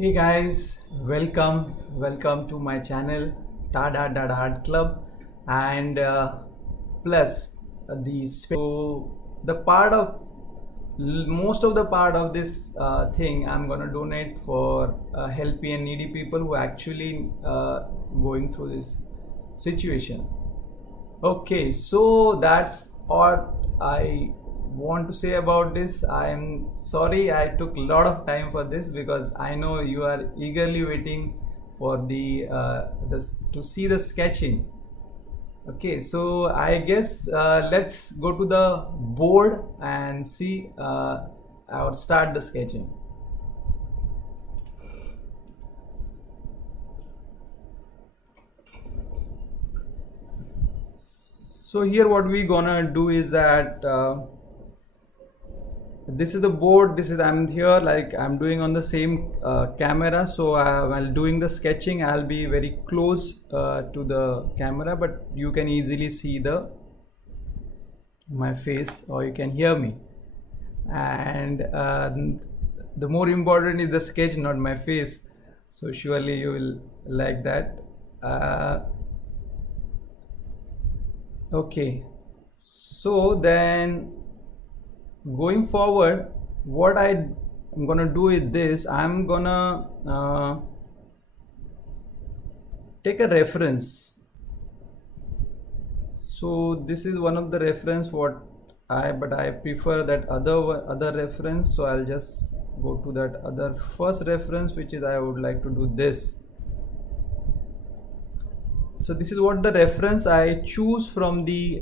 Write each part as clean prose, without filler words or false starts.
Hey guys, welcome to my channel TADA-DADA and plus the part of most of the part of this thing I'm gonna donate for helping and needy people who actually going through this situation. Okay, so that's what I want to say about this. I'm sorry I took a lot of time for this because I know you are eagerly waiting for to see the sketching. Okay, so I guess let's go to the board and see. I would start the sketching. So here what we gonna do is that this is the board. I'm here, like I'm doing on the same camera. So while doing the sketching, I'll be very close to the camera, but you can easily see my face, or you can hear me. And the more important is the sketch, not my face. So surely you will like that. Okay, so then going forward, what I'm gonna do is this. I'm gonna take a reference. So this is one of the reference but I prefer that other reference, so I'll just go to that other first reference, which is I would like to do this. So this is what the reference I choose from the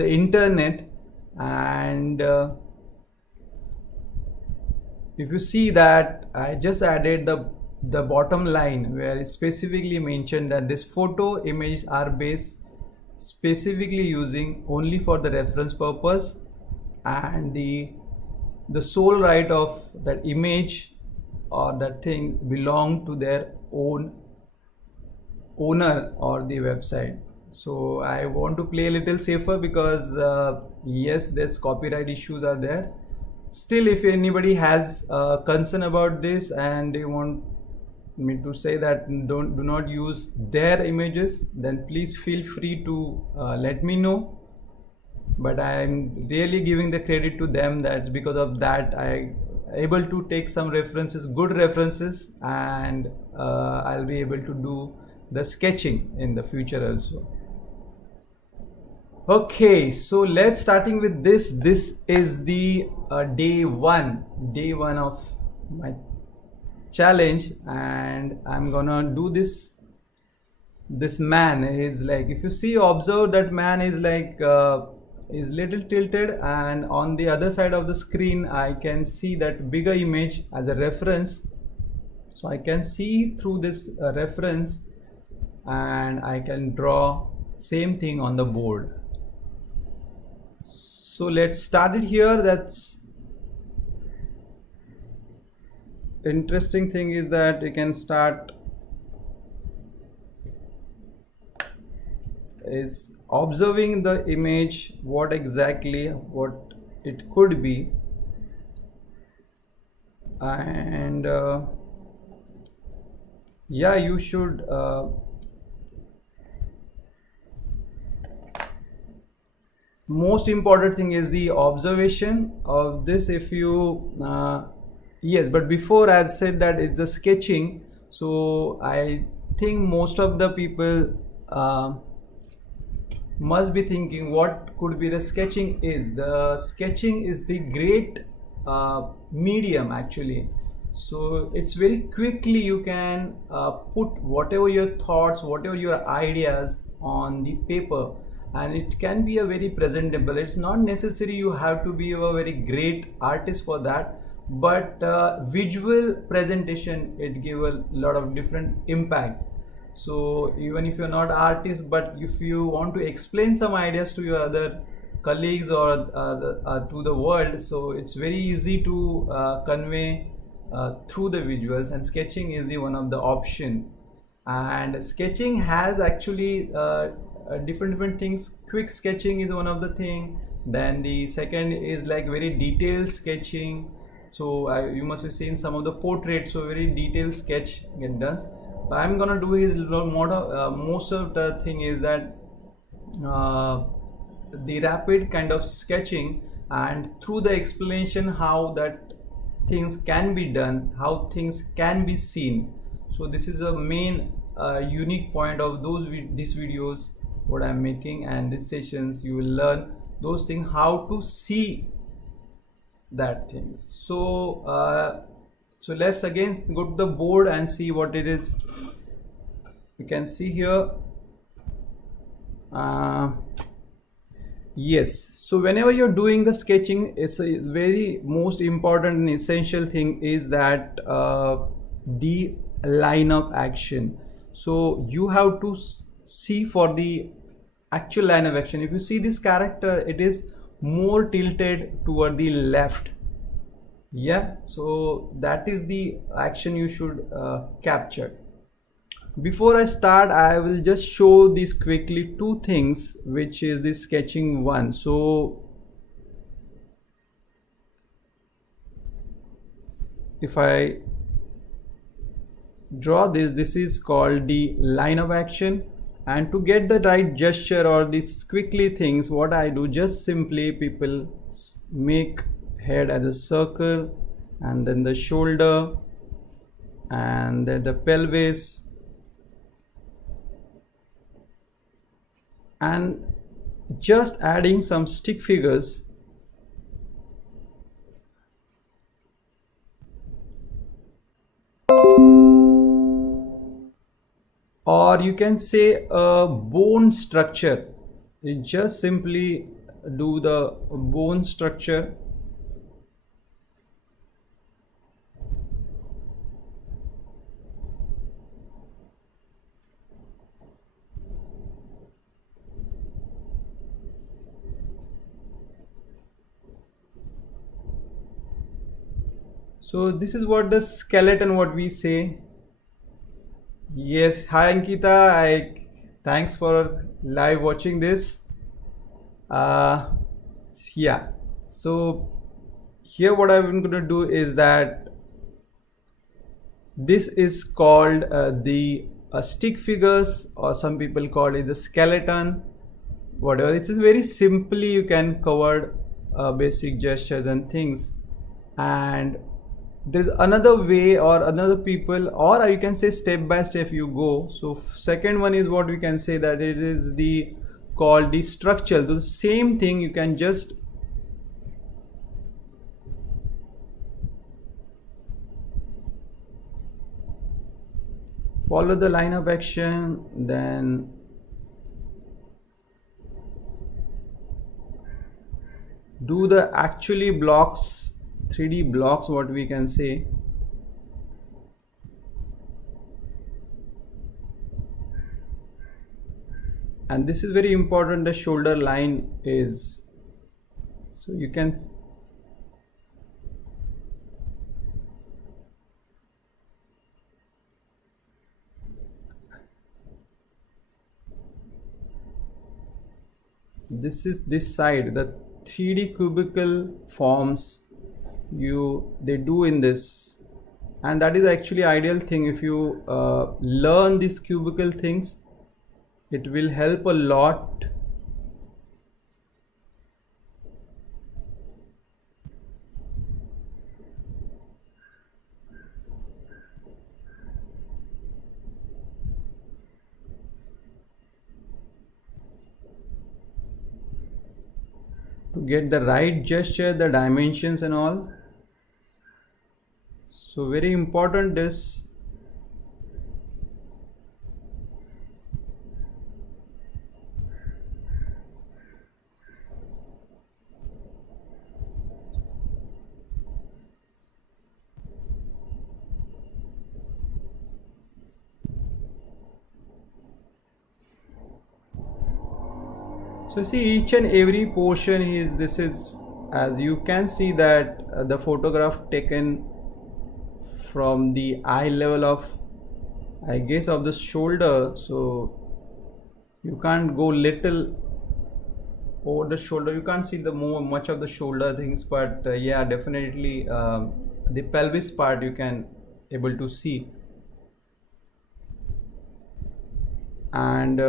internet. And if you see that I just added the bottom line where it's specifically mentioned that this photo images are based specifically using only for the reference purpose, and the sole right of that image or that thing belong to their own owner or the website. So I want to play a little safer because yes, there's copyright issues are there. Still, if anybody has concern about this and they want me to say that do not use their images, then please feel free to let me know. But I'm really giving the credit to them. That's because of that I able to take some references, good references, and I'll be able to do the sketching in the future also. Okay, so let's starting with this. This is the day one of my challenge, and I'm gonna do this man is like, if you see, observe that man is like is little tilted, and on the other side of the screen I can see that bigger image as a reference. So I can see through this reference and I can draw same thing on the board. So let's start it here. That's interesting thing is that you can start is observing the image, what it could be, and yeah, you should most important thing is the observation of this. If you yes, but before I said that it's a sketching, so I think most of the people must be thinking what could be the sketching is. The sketching is the great medium actually. So it's very quickly you can put whatever your thoughts, whatever your ideas on the paper, and it can be a very presentable. It's not necessary you have to be a very great artist for that, but visual presentation, it give a lot of different impact. So even if you're not artist, but if you want to explain some ideas to your other colleagues or to the world, so it's very easy to convey through the visuals, and sketching is the one of the option. And sketching has actually different things. Quick sketching is one of the thing. Then the second is like very detailed sketching. So you must have seen some of the portraits, so very detailed sketch get done. But I'm gonna do is most of the thing is that the rapid kind of sketching, and through the explanation how that things can be done, how things can be seen. So this is the main unique point of these videos what I'm making, and these sessions you will learn those things, how to see that things. So let's again go to the board and see what it is. You can see here. Yes, so whenever you're doing the sketching, it's a very most important and essential thing is that the line of action. So you have to see for the actual line of action. If you see this character, it is more tilted toward the left. Yeah, so that is the action you should capture. Before I start, I will just show this quickly two things, which is the sketching one. So if I draw this is called the line of action. And to get the right gesture or these quickly things, what I do, just simply people make head as a circle, and then the shoulder, and then the pelvis, and just adding some stick figures. Or you can say a bone structure. You just simply do the bone structure. So this is what the skeleton, what we say. Yes, hi Ankita, thanks for live watching this. Yeah, so here what I'm going to do is that this is called the stick figures, or some people call it the skeleton, whatever. It's very simply you can cover basic gestures and things. And there's another way, or another people, or you can say step by step you go. So second one is what we can say that it is the called the structural. The same thing you can just follow the line of action, then do the actually blocks, 3D blocks, what we can say. And this is very important, the shoulder line is, so you can this is this side, the 3D cubicle forms they do in this, and that is actually ideal thing. If you learn these cubicle things, it will help a lot. To get the right gesture, the dimensions and all. So very important is so see each and every portion is, this is, as you can see that the photograph taken from the eye level of, I guess, of the shoulder, so you can't go little over the shoulder, you can't see the much of the shoulder things, but yeah, definitely the pelvis part you can able to see. And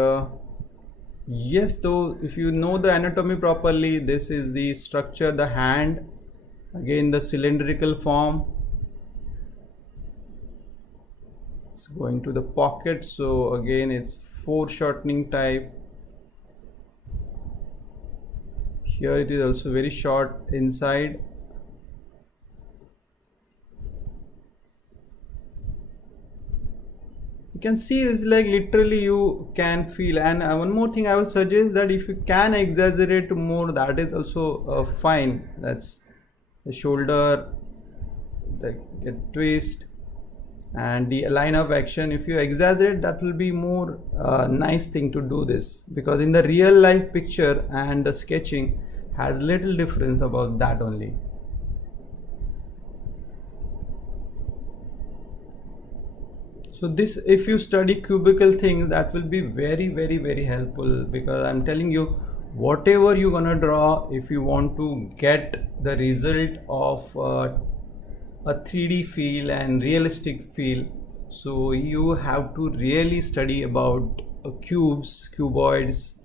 yes, though if you know the anatomy properly, this is the structure, the hand, again the cylindrical form. It's going to the pocket, so again it's foreshortening type. Here it is also very short inside. You can see it's like literally you can feel. And one more thing I will suggest, that if you can exaggerate more, that is also fine. That's the shoulder, the twist, and the line of action. If you exaggerate, that will be more nice thing to do this, because in the real life picture and the sketching has little difference about that only. So this, if you study cubical things, that will be very, very, very helpful, because I'm telling you, whatever you're gonna draw, if you want to get the result of a 3D feel and realistic feel, so you have to really study about cubes, cuboids,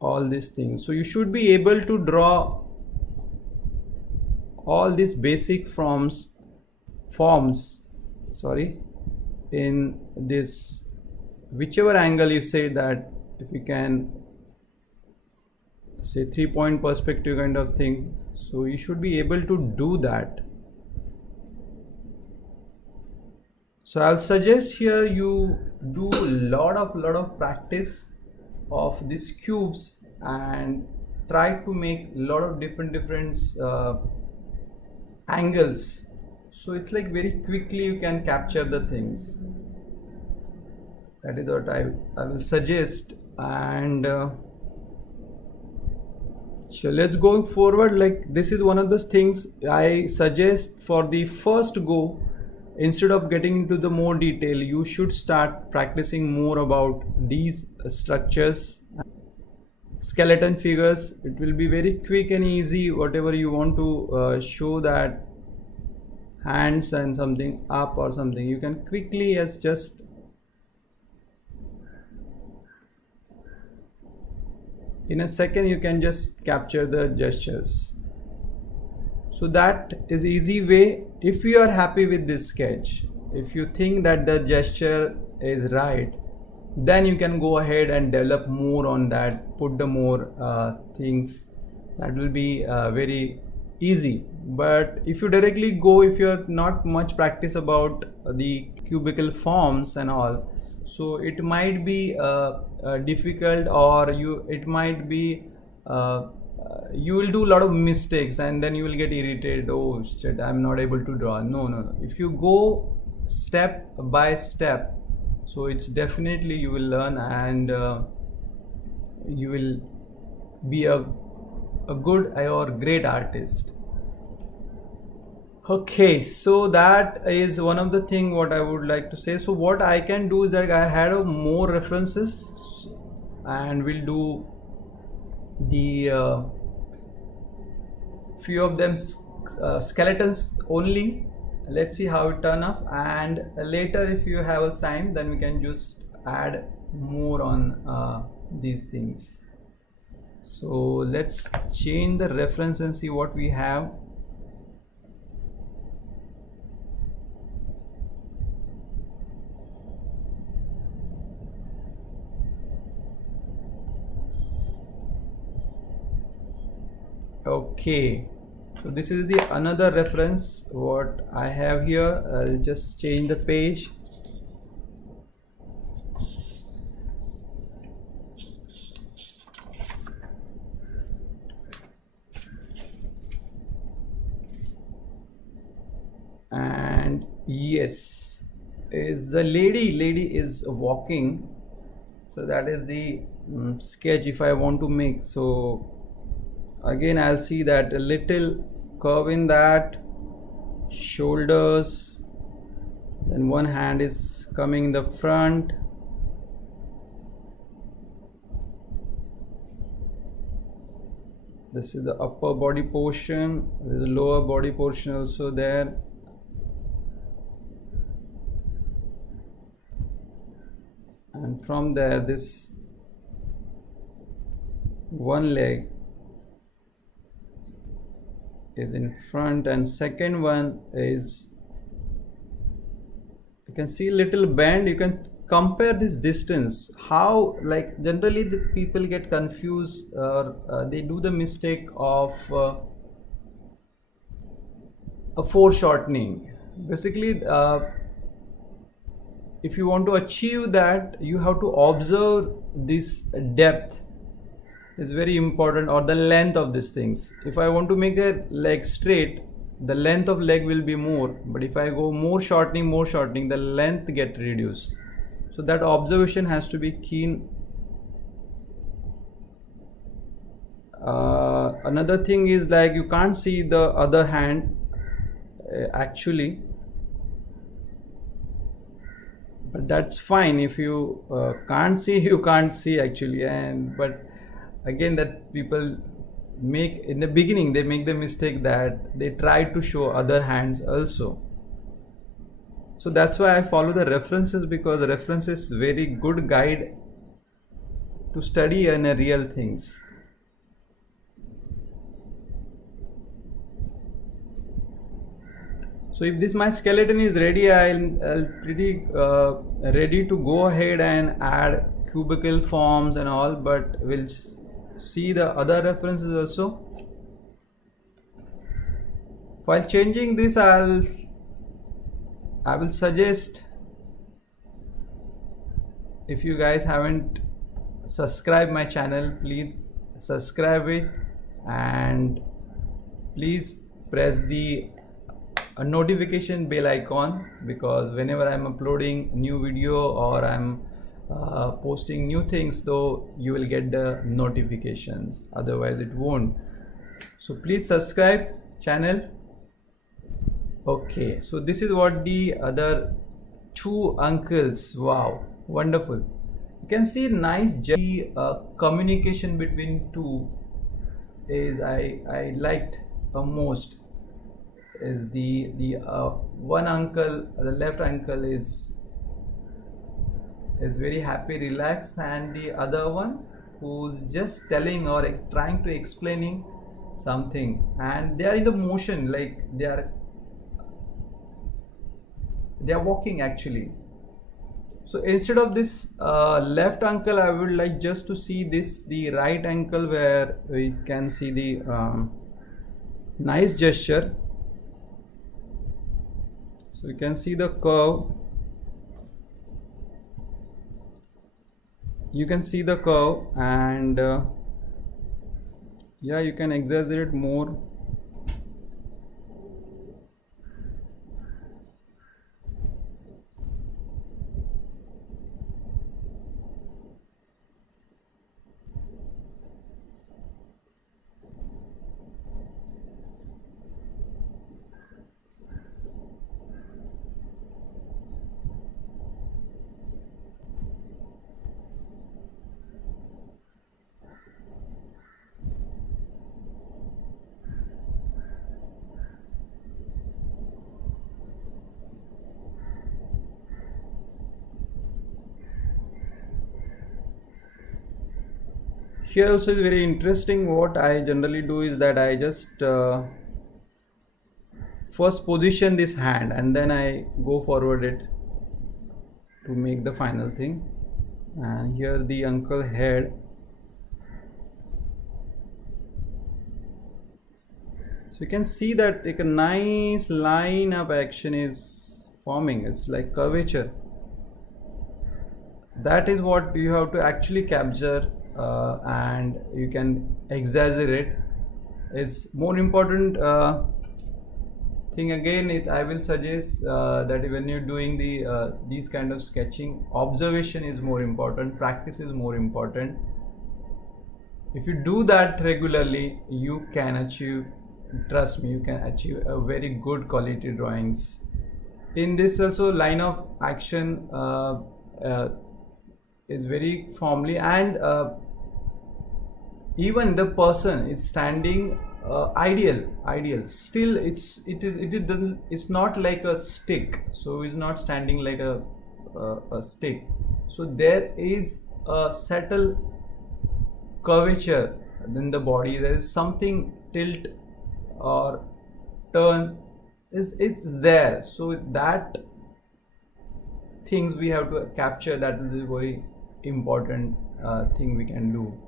all these things. So you should be able to draw all these basic forms in this, whichever angle you say, that if you can say 3-point perspective kind of thing, so you should be able to do that. So I'll suggest here you do a lot of practice of these cubes and try to make a lot of different angles, so it's like very quickly you can capture the things. That is what I will suggest. And so let's go forward. Like, this is one of those things I suggest for the first go. Instead of getting into the more detail, you should start practicing more about these structures, skeleton figures. It will be very quick and easy. Whatever you want to show, that hands and something up or something, you can quickly, as just in a second you can just capture the gestures. So that is easy way. If you are happy with this sketch, if you think that the gesture is right, then you can go ahead and develop more on that, put the more things. That will be very easy. But if you directly go, if you are not much practice about the cubical forms and all, so it might be difficult, or it might be you will do a lot of mistakes, and then you will get irritated. Oh shit, I'm not able to draw. No. If you go step by step, so it's definitely you will learn, and you will be a good or great artist. Okay, so that is one of the thing what I would like to say. So what I can do is that I had more references, and we'll do the few of them skeletons only. Let's see how it turn up, and later if you have a time, then we can just add more on these things. So let's change the reference and see what we have. Okay, so this is the another reference what I have here. I'll just change the page. And yes, is the lady is walking. So that is the sketch if I want to make. So again I'll see that a little curve in that, shoulders, then one hand is coming in the front, This is the upper body portion. There's a lower body portion also there. And from there, this one leg is in front and second one is, you can see little bend. You can compare this distance. How, like, generally the people get confused, or they do the mistake of a foreshortening. Basically, if you want to achieve that, you have to observe this depth is very important, or the length of these things. If I want to make a leg straight, the length of leg will be more, but if I go more shortening, the length get reduced. So that observation has to be keen. Another thing is, like, you can't see the other hand actually, but that's fine. If you can't see, you can't see actually. And but again, that people make in the beginning, they make the mistake that they try to show other hands also. So that's why I follow the references, because the reference is very good guide to study in a real things. So if this my skeleton is ready, I'll pretty ready to go ahead and add cubical forms and all, but we'll see the other references also. While changing this, I will suggest, if you guys haven't subscribed my channel, please subscribe it, and please press the notification bell icon, because whenever I'm uploading new video or I'm posting new things, though, you will get the notifications, otherwise it won't. So please subscribe channel. Okay, so this is what the other two uncles, wow, wonderful. You can see nice communication between two is I liked most. Is the one uncle, the left uncle is very happy, relaxed, and the other one who's just telling or trying to explaining something, and they are in the motion, like they are walking actually. So instead of this left uncle, I would like just to see this, the right ankle, where we can see the nice gesture. So you can see the curve. You can see the curve, and yeah, you can exaggerate more. Here also is very interesting. What I generally do is that I just first position this hand and then I go forward it to make the final thing. And here the ankle head. So you can see that like a nice line of action is forming. It's like curvature. That is what you have to actually capture. And you can exaggerate. Is more important thing again is, I will suggest that when you're doing the these kind of sketching, observation is more important, practice is more important. If you do that regularly, you can achieve, trust me, you can achieve a very good quality drawings. In this also, line of action is very formally, and even the person is standing ideal, still it doesn't, it's not like a stick, so it's not standing like a stick. So there is a subtle curvature in the body, there is something tilt or turn, is it's there. So that things we have to capture, that is a very important thing we can do.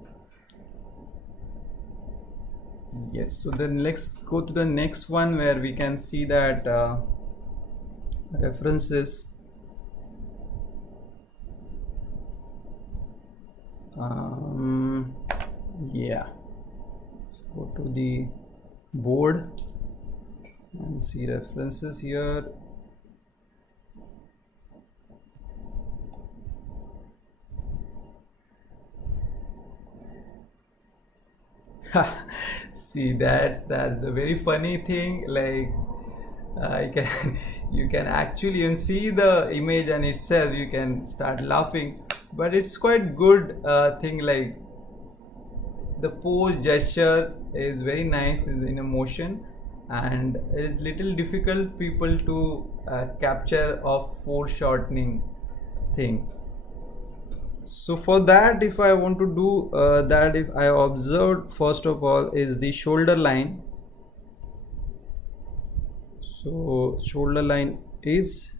Yes, so then let's go to the next one where we can see that references. Yeah, let's go to the board and see references here. See, that's the very funny thing. Like I can you can actually see the image and itself you can start laughing, but it's quite good thing. Like the pose gesture is very nice, is in a motion, and it is little difficult people to capture of foreshortening thing. So for that, if I want to do that, if I observed first of all is the shoulder line. So shoulder line is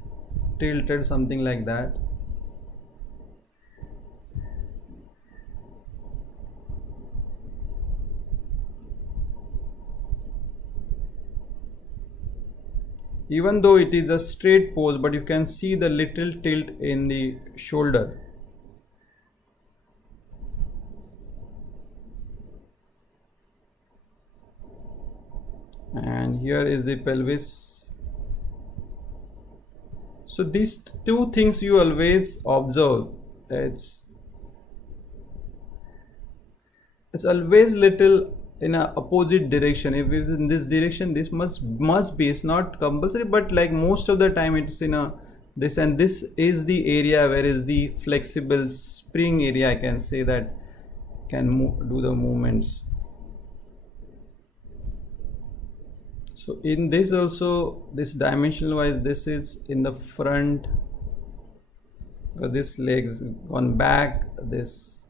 tilted something like that. Even though it is a straight pose, but you can see the little tilt in the shoulder. And here is the pelvis. So these two things you always observe. It's always little in a opposite direction. If it's in this direction, this must be, it's not compulsory, but like most of the time it's in a this, and this is the area where is the flexible spring area, I can say, that can do the movements. So in this also, this dimensional wise, this is in the front, because this leg's gone back, this.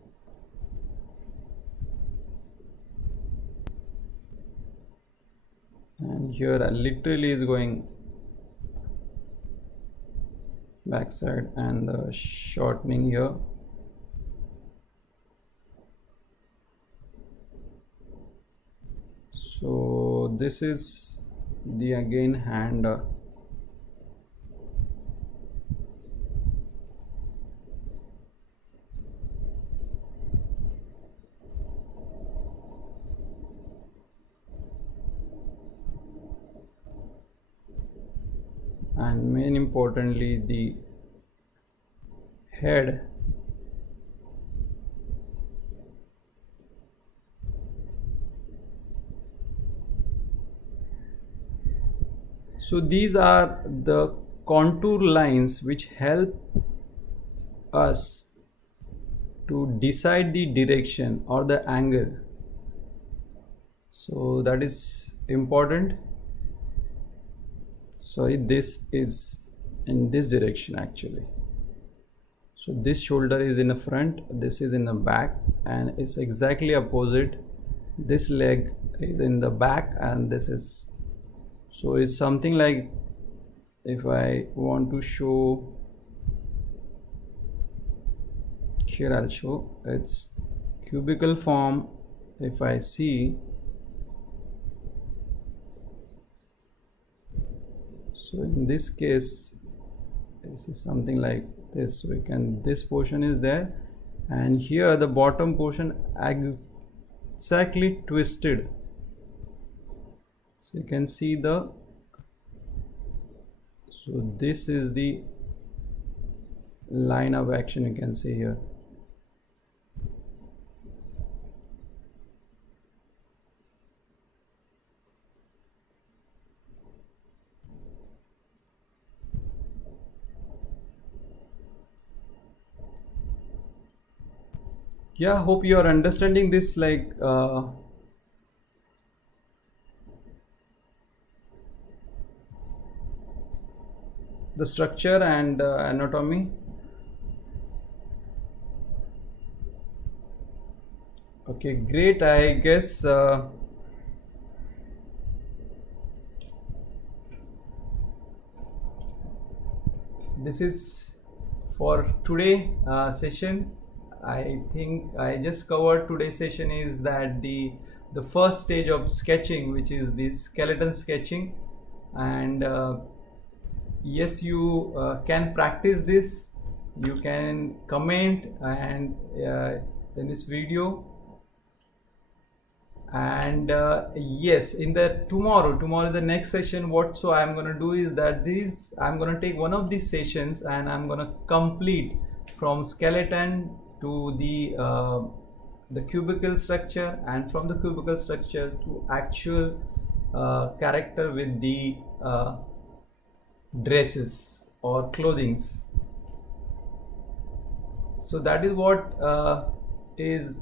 And here literally is going backside, and the shortening here. So this is the again hand and main importantly the head. So these are the contour lines which help us to decide the direction or the angle. So that is important. Sorry, this is in this direction actually. So this shoulder is in the front, this is in the back, and it's exactly opposite. This leg is in the back and this is, so it's something like, if I want to show here, I'll show it's cubical form. If I see, so in this case this is something like this, so we can, this portion is there, and here the bottom portion exactly twisted. So you can see the, so this is the line of action, you can see here. Yeah, hope you are understanding this, like the structure and anatomy. Okay, great. I guess this is for today session. I think I just covered today's session is that the first stage of sketching, which is the skeleton sketching, and yes, you can practice this. You can comment and in this video, and yes, in the tomorrow the next session, what so I'm going to do is that this I'm going to take one of these sessions and I'm going to complete from skeleton to the cubicle structure, and from the cubicle structure to actual character with the dresses or clothings. So that is what is